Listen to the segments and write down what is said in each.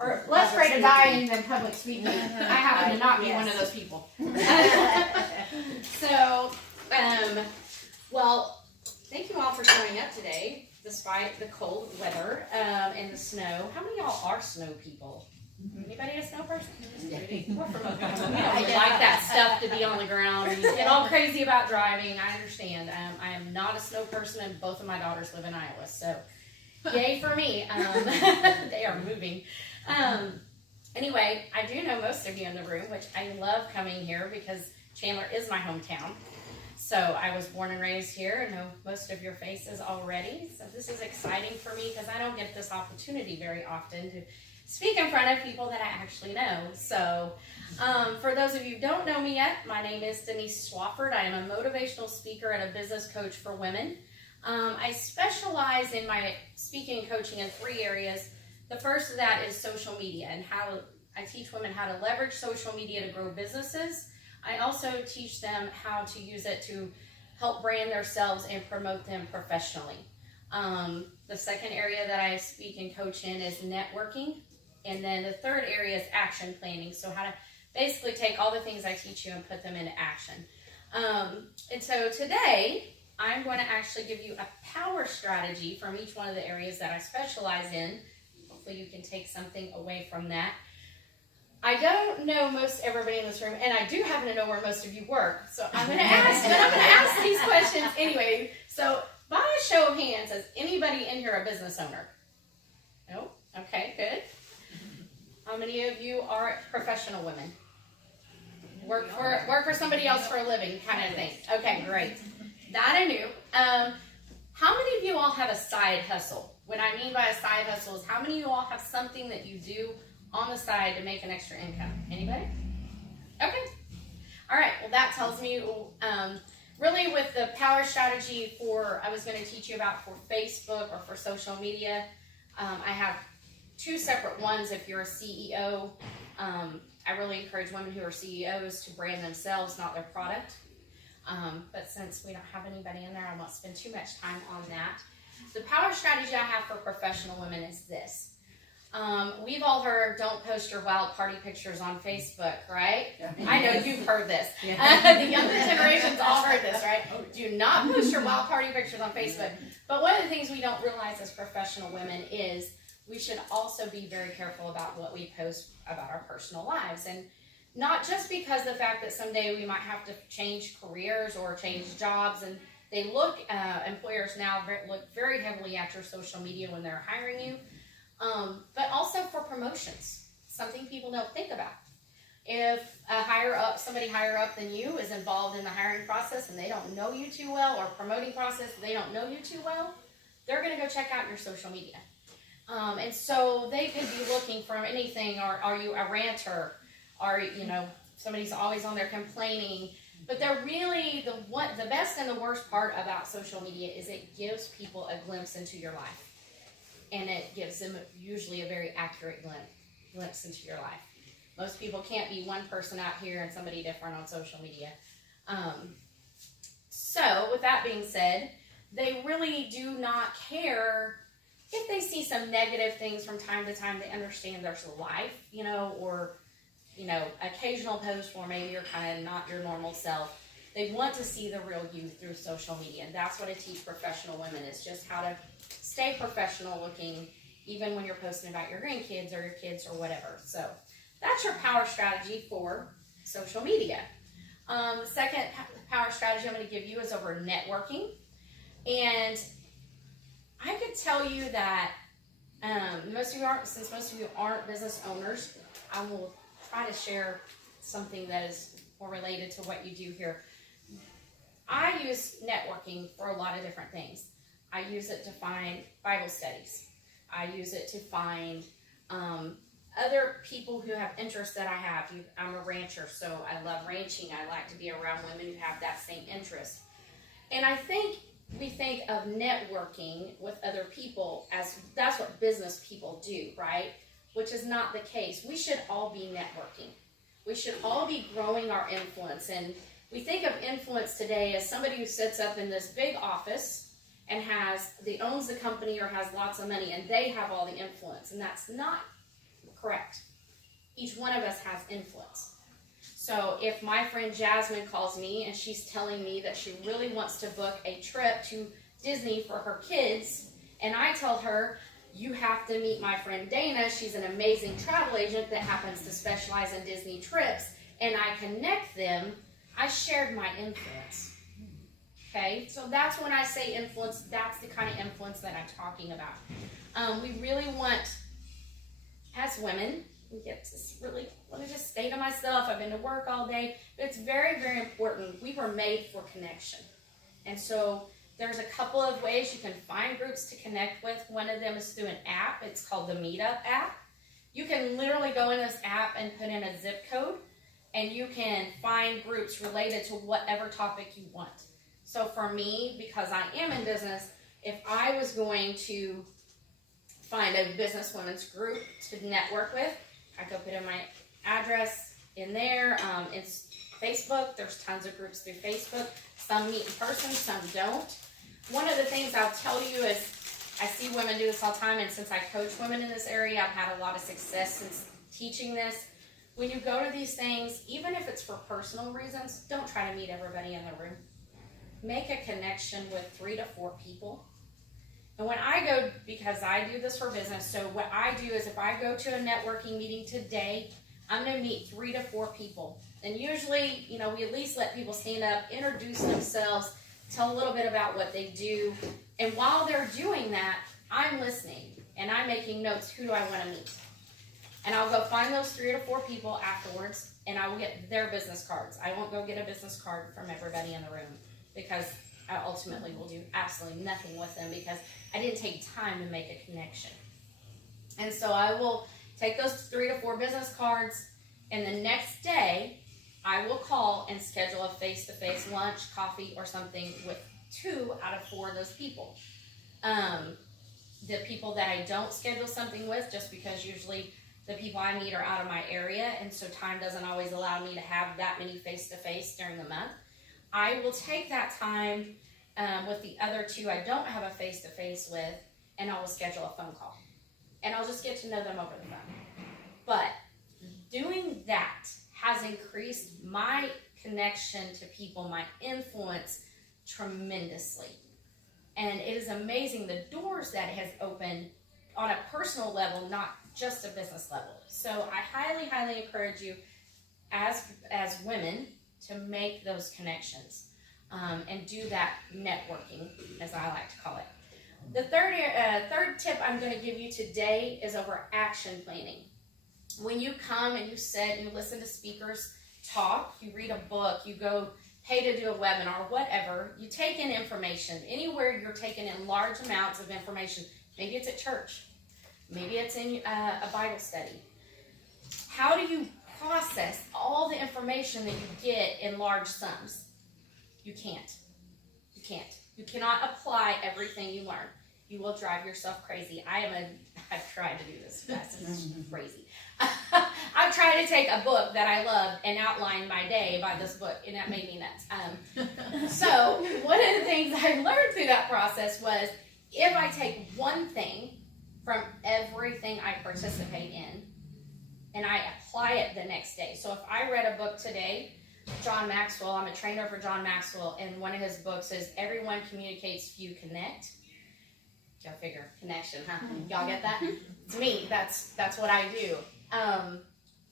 or less afraid of dying than public speaking. I happen to not be one of those people. So, well, thank you all for showing up today, despite the cold weather and the snow. How many of y'all are snow people? Anybody a snow person? We're from Oklahoma. We don't like that stuff to be on the ground. You get all crazy about driving. I understand. I am not a snow person, and both of my daughters live in Iowa, so yay for me. They are moving. Anyway, I do know most of you in the room, which I love coming here because Chandler is my hometown. So I was born and raised here. I know most of your faces already. So this is exciting for me because I don't get this opportunity very often to speak in front of people that I actually know. So for those of you who don't know me yet, my name is Denise Swafford. I am a motivational speaker and a business coach for women. I specialize in my speaking and coaching in 3 areas. The first of that is social media and how I teach women how to leverage social media to grow businesses. I also teach them how to use it to help brand themselves and promote them professionally. The second area that I speak and coach in is networking. And then the third area is action planning. So how to basically take all the things I teach you and put them into action. And so today, I'm going to actually give you a power strategy from each one of the areas that I specialize in. Hopefully you can take something away from that. I don't know most everybody in this room, and I do happen to know where most of you work. So I'm going to ask these questions anyway. So by a show of hands, is anybody in here a business owner? No? Okay, good. How many of you are professional women? Work for somebody else for a living kind of thing. Okay, great. That I knew. How many of you all have a side hustle? What I mean by a side hustle is how many of you all have something that you do on the side to make an extra income? Anybody? Okay. All right. Well, that tells me really with the power strategy I was going to teach you about for Facebook or for social media. I have 2 separate ones if you're a CEO. I really encourage women who are CEOs to brand themselves, not their product. But since we don't have anybody in there, I won't spend too much time on that. The power strategy I have for professional women is this. We've all heard, don't post your wild party pictures on Facebook, right? I know you've heard this. The younger generation's all heard this, right? Do not post your wild party pictures on Facebook. But one of the things we don't realize as professional women is we should also be very careful about what we post about our personal lives. And not just because the fact that someday we might have to change careers or change jobs, and employers now look very heavily at your social media when they're hiring you, but also for promotions, something people don't think about. If somebody higher up than you is involved in the hiring process and they don't know you too well, or promoting process, they don't know you too well, they're going to go check out your social media. And so they could be looking for anything, or are you a ranter? Or, somebody's always on there complaining. But they're really, the best and the worst part about social media is it gives people a glimpse into your life. And it gives them usually a very accurate glimpse into your life. Most people can't be one person out here and somebody different on social media. So with that being said, they really do not care if they see some negative things from time to time. They understand there's a life, or occasional post where maybe you're kind of not your normal self. They want to see the real you through social media. And that's what I teach professional women, is just how to stay professional looking, even when you're posting about your grandkids or your kids or whatever. So that's your power strategy for social media. The second power strategy I'm going to give you is over networking. And I could tell you that since most of you aren't business owners, I will try to share something that is more related to what you do here. I use networking for a lot of different things. I use it to find Bible studies. I use it to find other people who have interests that I have. I'm a rancher, so I love ranching. I like to be around women who have that same interest. And I think we think of networking with other people as that's what business people do, right? Which is not the case. We should all be networking. We should all be growing our influence. And we think of influence today as somebody who sits up in this big office and owns the company or has lots of money, and they have all the influence. And that's not Correct. Each one of us has influence. So if my friend Jasmine calls me and she's telling me that she really wants to book a trip to Disney for her kids, and I tell her, you have to meet my friend Dana, she's an amazing travel agent that happens to specialize in Disney trips, and I connect them, I shared my influence. Okay, so that's when I say influence, that's the kind of influence that I'm talking about. We really want, as women, we get to really want to just stay to myself. I've been to work all day. But it's very, very important. We were made for connection. And so there's a couple of ways you can find groups to connect with. One of them is through an app. It's called the Meetup app. You can literally go in this app and put in a zip code, and you can find groups related to whatever topic you want. So for me, because I am in business, if I was going to find a business women's group to network with, I go put in my address in there. It's Facebook. There's tons of groups through Facebook. Some meet in person, some don't. One of the things I'll tell you is I see women do this all the time, and since I coach women in this area, I've had a lot of success since teaching this. When you go to these things, even if it's for personal reasons, don't try to meet everybody in the room. Make a connection with 3 to 4 people. And when I go, because I do this for business, so what I do is if I go to a networking meeting today, I'm going to meet 3 to 4 people. And usually, we at least let people stand up, introduce themselves, tell a little bit about what they do. And while they're doing that, I'm listening and I'm making notes. Who do I want to meet? And I'll go find those 3 to 4 people afterwards, and I will get their business cards. I won't go get a business card from everybody in the room, because I ultimately will do absolutely nothing with them because I didn't take time to make a connection. And so I will take those 3 to 4 business cards, and the next day I will call and schedule a face-to-face lunch, coffee, or something with 2 out of 4 of those people. The people that I don't schedule something with, just because usually the people I meet are out of my area, and so time doesn't always allow me to have that many face-to-face during the month, I will take that time with the other 2 I don't have a face-to-face with, and I will schedule a phone call. And I'll just get to know them over the phone. But doing that has increased my connection to people, my influence tremendously. And it is amazing the doors that has opened on a personal level, not just a business level. So I highly, highly encourage you as women to make those connections and do that networking, as I like to call it. The third tip I'm going to give you today is over action planning. When you come and you sit and you listen to speakers talk, you read a book, you go pay to do a webinar, whatever, you take in information. Anywhere you're taking in large amounts of information, maybe it's at church, maybe it's in a Bible study. How do you process all the information that you get in large sums? You can't. You can't. You cannot apply everything you learn. You will drive yourself crazy. I've tried to do this. It's crazy. I've tried to take a book that I love and outline my day by this book, and that made me nuts. So one of the things I learned through that process was if I take one thing from everything I participate in and I apply it the next day. So if I read a book today, John Maxwell, I'm a trainer for John Maxwell, and one of his books is Everyone Communicates, Few Connect. Go figure, connection, huh? Y'all get that? To me, that's what I do.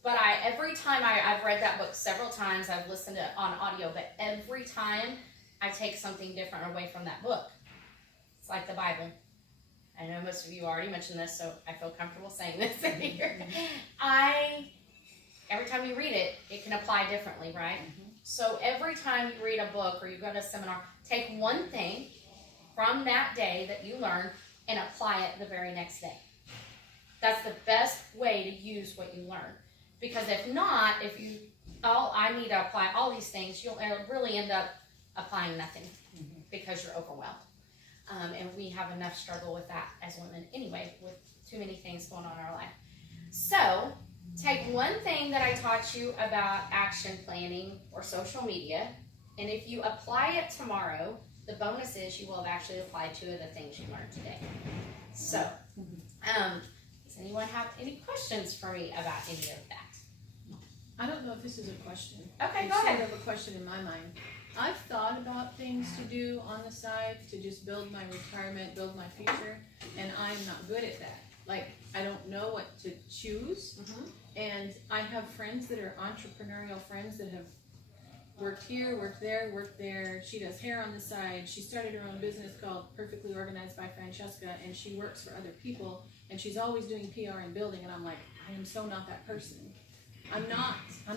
But every time I've read that book several times, I've listened to it on audio, but every time I take something different away from that book. It's like the Bible. I know most of you already mentioned this, so I feel comfortable saying this here. Every time you read it, it can apply differently, right? Mm-hmm. So every time you read a book or you go to a seminar, take one thing from that day that you learned and apply it the very next day. That's the best way to use what you learn. Because if not, I need to apply all these things, you'll really end up applying nothing because you're overwhelmed. And we have enough struggle with that as women anyway, with too many things going on in our life. So take one thing that I taught you about action planning or social media, and if you apply it tomorrow, the bonus is you will have actually applied 2 of the things you learned today. So, Does anyone have any questions for me about any of that? I don't know if this is a question. Okay, It's go ahead. sort of a question in my mind. I've thought about things to do on the side to just build my retirement, build my future, and I'm not good at that. Like, I don't know what to choose, and I have friends that are entrepreneurial friends that have worked here, worked there. She does hair on the side. She started her own business called Perfectly Organized by Francesca, and she works for other people, and she's always doing PR and building, and I'm like, I am so not that person. I'm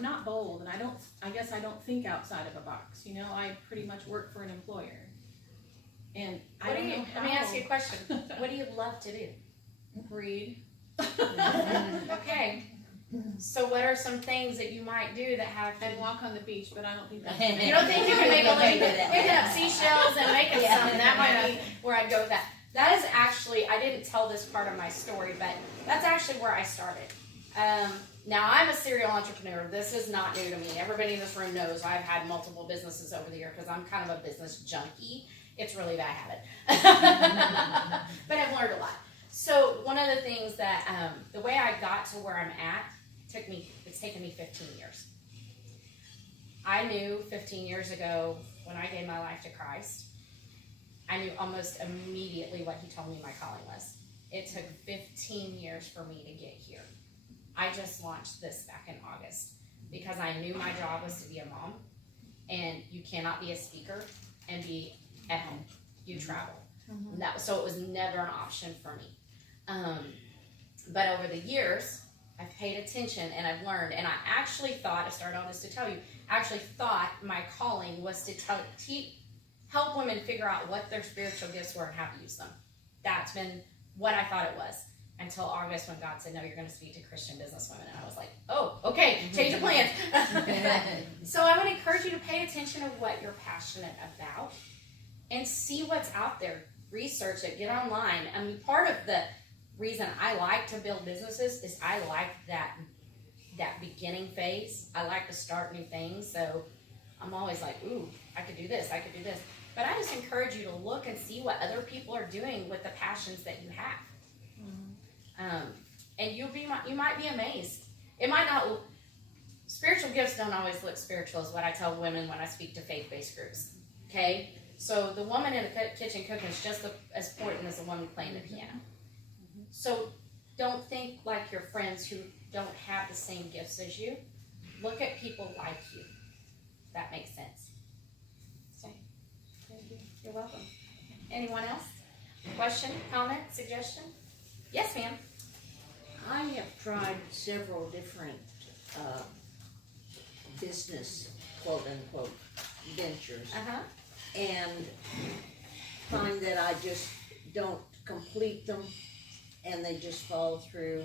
not bold, and I guess I don't think outside of a box. You know, I pretty much work for an employer. And I don't know let me ask you a question. What do you love to do? Read. Okay. So what are some things that you might do that have And walk on the beach, but I don't think that's you don't think you can make a living picking up seashells and making something? That might be where I'd go with that. That is actually, I didn't tell this part of my story, but that's actually where I started. Now, I'm a serial entrepreneur. This is not new to me. Everybody in this room knows I've had multiple businesses over the year because I'm kind of a business junkie. It's really a bad habit. But I've learned a lot. So one of the things that, the way I got to where I'm at, it's taken me 15 years. I knew 15 years ago when I gave my life to Christ, I knew almost immediately what he told me my calling was. It took 15 years for me to get here. I just launched this back in August because I knew my job was to be a mom, and you cannot be a speaker and be at home. You travel. So it was never an option for me. But over the years, I've paid attention and I've learned, and I actually thought, I started on this to tell you, I actually thought my calling was to help women figure out what their spiritual gifts were and how to use them. That's been what I thought it was. Until August when God said, no, you're going to speak to Christian businesswomen. And I was like, oh, okay, change of plans. So I would encourage you to pay attention to what you're passionate about and see what's out there. Research it, get online. I mean, part of the reason I like to build businesses is I like that beginning phase. I like to start new things. So I'm always like, ooh, I could do this, I could do this. But I just encourage you to look and see what other people are doing with the passions that you have. And you might be amazed. It might not look, spiritual gifts don't always look spiritual is what I tell women when I speak to faith-based groups. Okay? So the woman in the kitchen cooking is just as important as the woman playing the piano. So don't think like your friends who don't have the same gifts as you. Look at people like you. That makes sense. So, thank you. You're welcome. Anyone else? Question, comment, suggestion? Yes, ma'am. I have tried several different business, quote unquote, ventures, and find that I just don't complete them, and they just fall through.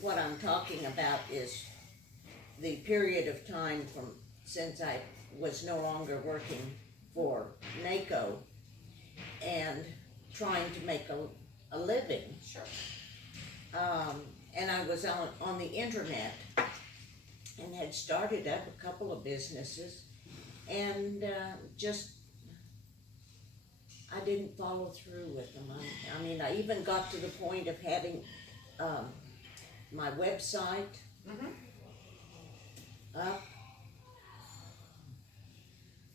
What I'm talking about is the period of time from since I was no longer working for NACO and trying to make a living. Sure. And I was on the internet and had started up a couple of businesses, and I didn't follow through with them. I mean, I even got to the point of having my website up.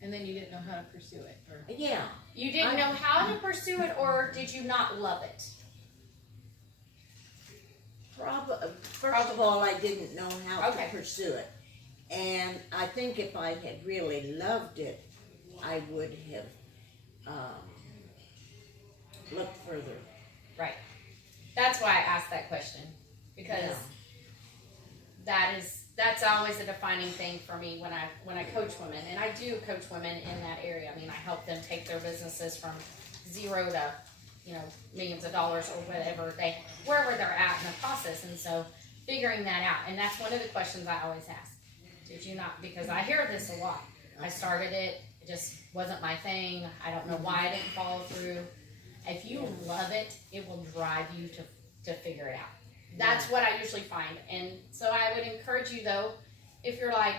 And then you didn't know how to pursue it. Or... Yeah. You didn't know how to pursue it, or did you not love it? First of all, I didn't know how Okay. to pursue it. And I think if I had really loved it, I would have looked further. Right. That's why I asked that question, because that's always a defining thing for me when I coach women, and I do coach women in that area. I mean, I help them take their businesses from zero to millions of dollars or wherever they're at in the process, and so figuring that out. And that's one of the questions I always ask. Did you not? Because I hear this a lot. I started it just wasn't my thing. I don't know why I didn't follow through. If you love it, it will drive you to figure it out. That's what I usually find. And so I would encourage you, though, if you're like,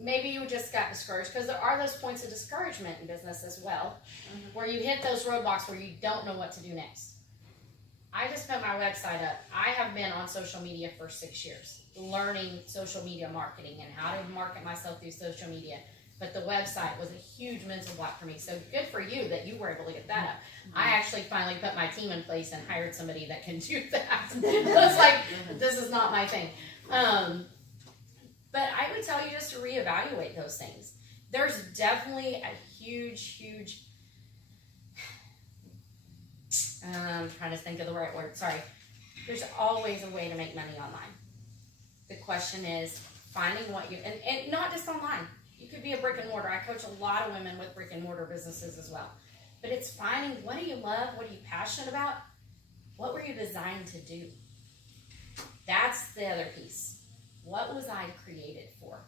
maybe you just got discouraged, because there are those points of discouragement in business as well, where you hit those roadblocks where you don't know what to do next. I just put my website up. I have been on social media for 6 years, learning social media marketing and how to market myself through social media. But the website was a huge mental block for me. So good for you that you were able to get that up. I actually finally put my team in place and hired somebody that can do that. I was like, this is not my thing. But I would tell you just to reevaluate those things. There's definitely a huge, I'm trying to think of the right word, sorry. There's always a way to make money online. The question is finding what you, and not just online. You could be a brick and mortar. I coach a lot of women with brick and mortar businesses as well. But it's finding, what do you love? What are you passionate about? What were you designed to do? That's the other piece. What was I created for?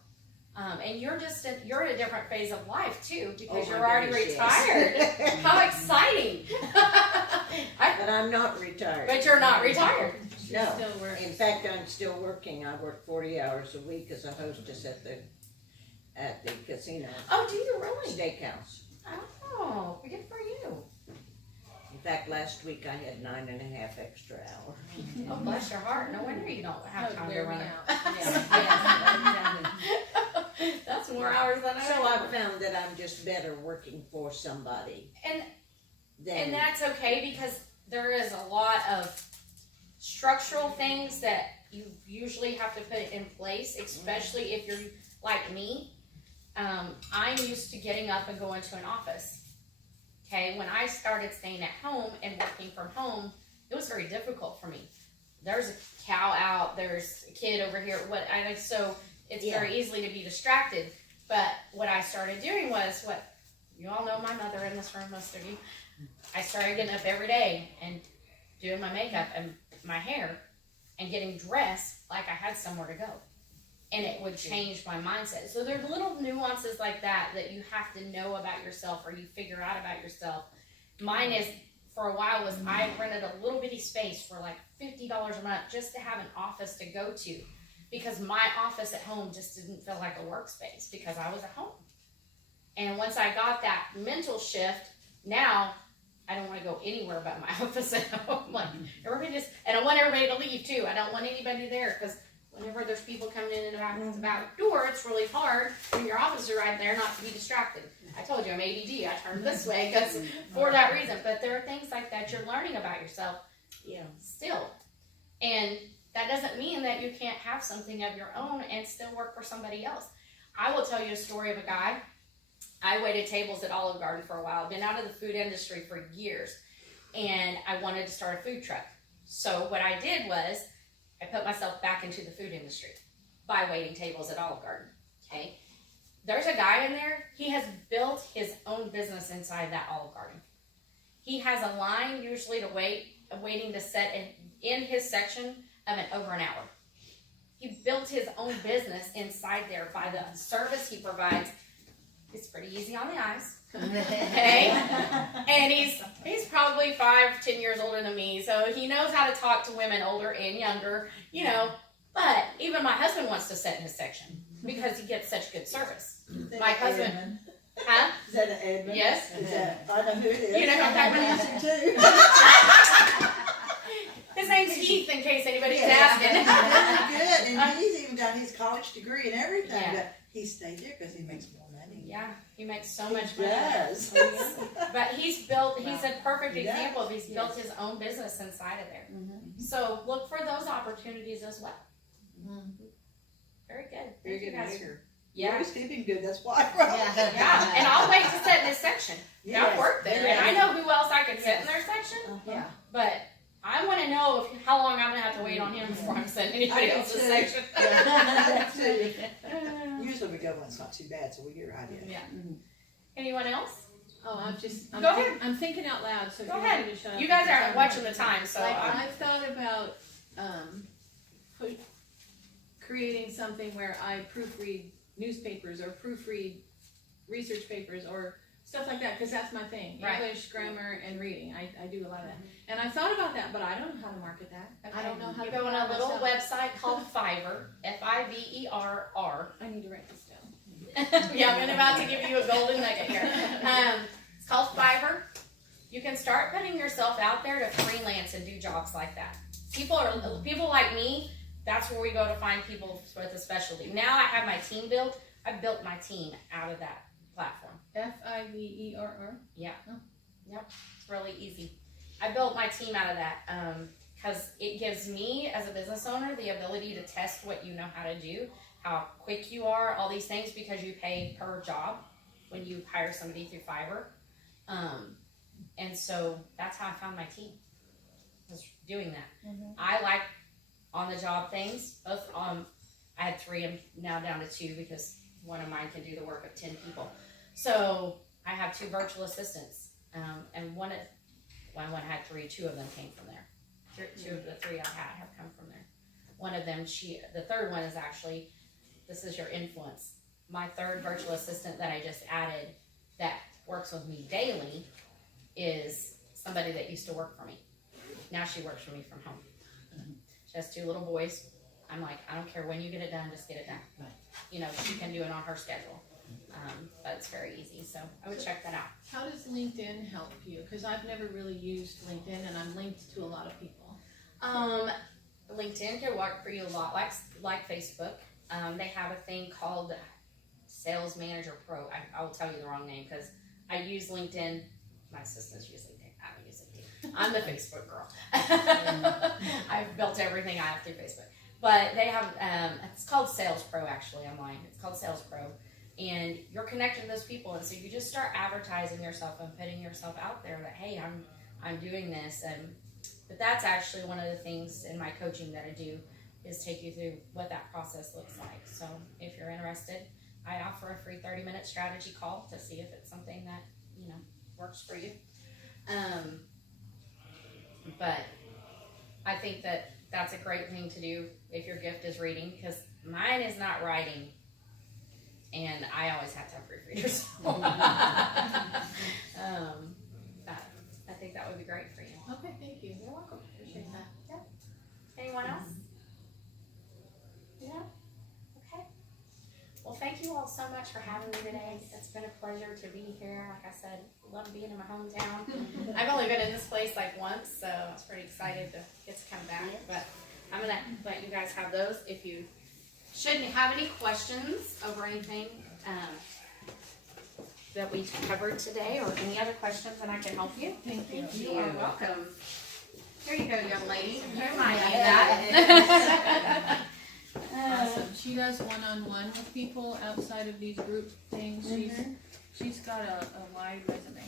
And you're you're in a different phase of life too, because you're already retired. Yes. How exciting! But I'm not retired. But you're not retired. No. Still works. In fact, I'm still working. I work 40 hours a week as a hostess at the casino Oh, do you really? steakhouse. Oh, good for you. In fact, last week I had 9.5 extra hours. Oh, bless your heart. No wonder you don't have time to Wear me run. out. That's more hours than I So I found that I'm just better working for somebody. And Than, that's okay, because there is a lot of structural things that you usually have to put in place, especially if you're like me. I'm used to getting up and going to an office. Okay, when I started staying at home and working from home, it was very difficult for me. There's a cow out, there's a kid over here, so it's very easily to be distracted. But what I started doing was, what you all know, my mother in this room, most of you, I started getting up every day and doing my makeup and my hair and getting dressed like I had somewhere to go. And it would change my mindset. So there's little nuances like that that you have to know about yourself, or you figure out about yourself. Mine is, for a while, was I rented a little bitty space for like $50 a month just to have an office to go to, because my office at home just didn't feel like a workspace because I was at home. And once I got that mental shift, now I don't want to go anywhere but my office at home. Like, everybody just, and I want everybody to leave too. I don't want anybody there, because whenever there's people coming in and the back door, it's really hard when your office is right there not to be distracted. I told you I'm ADD. I turned this way because for that reason. But there are things like that you're learning about yourself still. And that doesn't mean that you can't have something of your own and still work for somebody else. I will tell you a story of a guy. I waited tables at Olive Garden for a while. I've been out of the food industry for years. And I wanted to start a food truck. So what I did was, I put myself back into the food industry by waiting tables at Olive Garden, okay? There's a guy in there, he has built his own business inside that Olive Garden. He has a line usually waiting to set in his section of over an hour. He built his own business inside there by the service he provides. It's pretty easy on the eyes, okay? And he's probably 5-10 years older than me, so he knows how to talk to women older and younger, you know. But even my husband wants to sit in his section because he gets such good service. My husband, Edmund? huh? Is that an Edmund? Yes. Is that, I know who it is. You know who I'm talking about? I use him too. His name's Heath, in case anybody's Yeah. asking. He's really good, and he's even got his college degree and everything, Yeah. but he stayed there because he makes more money. Yeah, he makes so much He money. does. But he's a perfect He does. example of he's built his own business inside of there. So look for those opportunities as well. Very good. Very Thank you good guys. maker. Yeah. Always keeping good, that's why. Yeah, and I'll wait to sit in this section. I've worked there, and I know who else I could sit in their section, Yeah. but I want to know how long I'm going to have to wait on him before I'm sitting in anybody I do else's too. section. Usually we go when it's not too bad, so we get right in. Yeah. Anyone else? Oh, I'm Go ahead. I'm thinking out loud, so if Go you ahead. want me to shut up. You guys just aren't tell me. watching the time, so Like, I'm, I've thought about creating something where I proofread newspapers or proofread research papers or stuff like that, because that's my thing. Right. English, grammar, and reading. I do a lot of that. And I thought about that, but I don't know how to market that. I don't know how you to go on promote a little myself. website called Fiverr, Fiverr. I need to write this down. Yeah, I'm about to give you a golden nugget here. It's called Fiverr. You can start putting yourself out there to freelance and do jobs like that. People like me. That's where we go to find people with a specialty. Now I have my team built. I built my team out of that platform. Fiverr. It's really easy. I built my team out of that because it gives me, as a business owner, the ability to test what you know how to do, how quick you are, all these things, because you pay per job when you hire somebody through Fiverr. And so that's how I found my team, was doing that. Mm-hmm. I like on-the-job things. Both I had 3, I'm now down to 2 because one of mine can do the work of 10 people. So I have 2 virtual assistants, and one had 3. 2 of them came from there. 2 of the 3 I had have come from there. One of them, the third one is actually, this is your influence. My 3rd virtual assistant that I just added that works with me daily is somebody that used to work for me. Now she works for me from home. She has 2 little boys. I'm like, I don't care when you get it done, just get it done. Right. You know, she can do it on her schedule. But it's very easy, so I would check that out. How does LinkedIn help you? Because I've never really used LinkedIn, and I'm linked to a lot of people. LinkedIn can work for you a lot like Facebook. They have a thing called Sales Manager Pro. I will tell you the wrong name because I use LinkedIn. My assistants use LinkedIn. I don't use LinkedIn. I'm the Facebook girl. I've built everything I have through Facebook. But they have, it's called Sales Pro actually online. It's called Sales Pro. And you're connecting to those people. And so you just start advertising yourself and putting yourself out there that, hey, I'm doing this. But that's actually one of the things in my coaching that I do is take you through what that process looks like. So if you're interested, I offer a free 30-minute strategy call to see if it's something that, you know, works for you. But I think that that's a great thing to do if your gift is reading, because mine is not writing, and I always have to have proofreaders. I think that would be great for you. Okay, thank you. You're welcome. Appreciate that. Yeah. Anyone else? Yeah? Okay. Well, thank you all so much for having me today. It's been a pleasure to be here. Like I said, love being in my hometown. I've only been in this place like once, so I was pretty excited to get to come back. But I'm going to let you guys have those. If you shouldn't have any questions over anything that we covered today, or any other questions, then I can help you. Thank you. You are welcome. Here you go, young lady. You might need that. Awesome. She does one-on-one with people outside of these group things. She's got a wide resume.